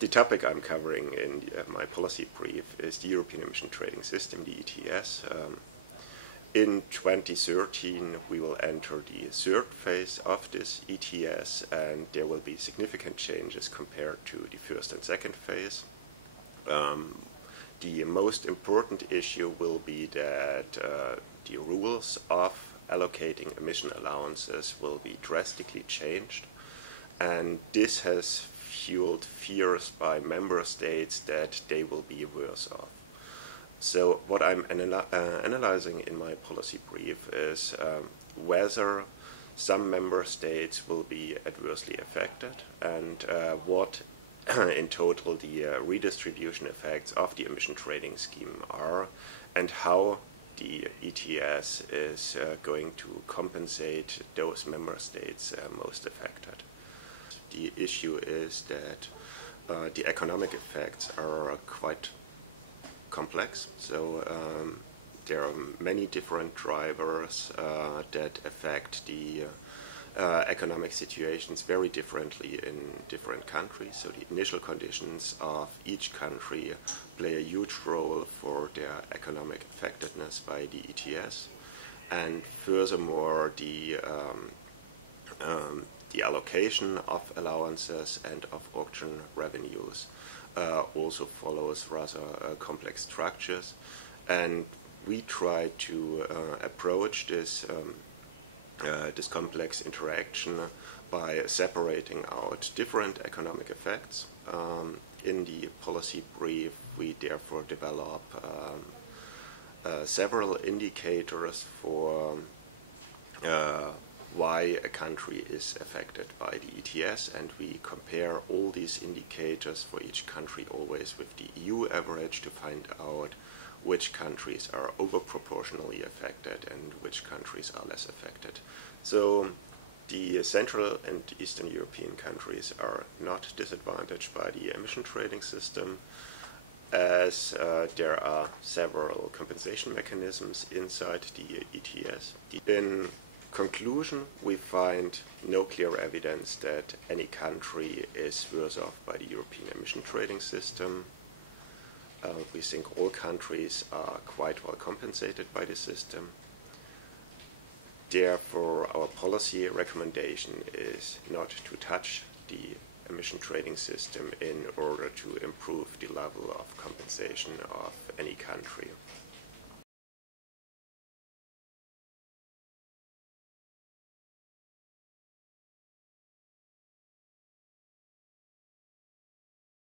The topic I'm covering in my policy brief is the European Emission Trading System, the ETS. In 2013, we will enter the third phase of this ETS, and there will be significant changes compared to the first and second phase. The most important issue will be that the rules of allocating emission allowances will be drastically changed, and this has fueled fears by member states that they will be worse off. So what I'm analyzing in my policy brief is whether some member states will be adversely affected, and what in total the redistribution effects of the emission trading scheme are, and how the ETS is going to compensate those member states most affected. The issue is that the economic effects are quite complex, so there are many different drivers that affect the economic situations very differently in different countries. So the initial conditions of each country play a huge role for their economic effectiveness by the ETS, and furthermore the allocation of allowances and of auction revenues also follows rather complex structures, and we try to approach this this complex interaction by separating out different economic effects. In the policy brief, we therefore develop several indicators for why a country is affected by the ETS, and we compare all these indicators for each country always with the EU average to find out which countries are overproportionally affected and which countries are less affected. So the Central and Eastern European countries are not disadvantaged by the emission trading system, as there are several compensation mechanisms inside the ETS. In conclusion, we find no clear evidence that any country is worse off by the European emission trading system. We think all countries are quite well compensated by the system. Therefore, our policy recommendation is not to touch the emission trading system in order to improve the level of compensation of any country.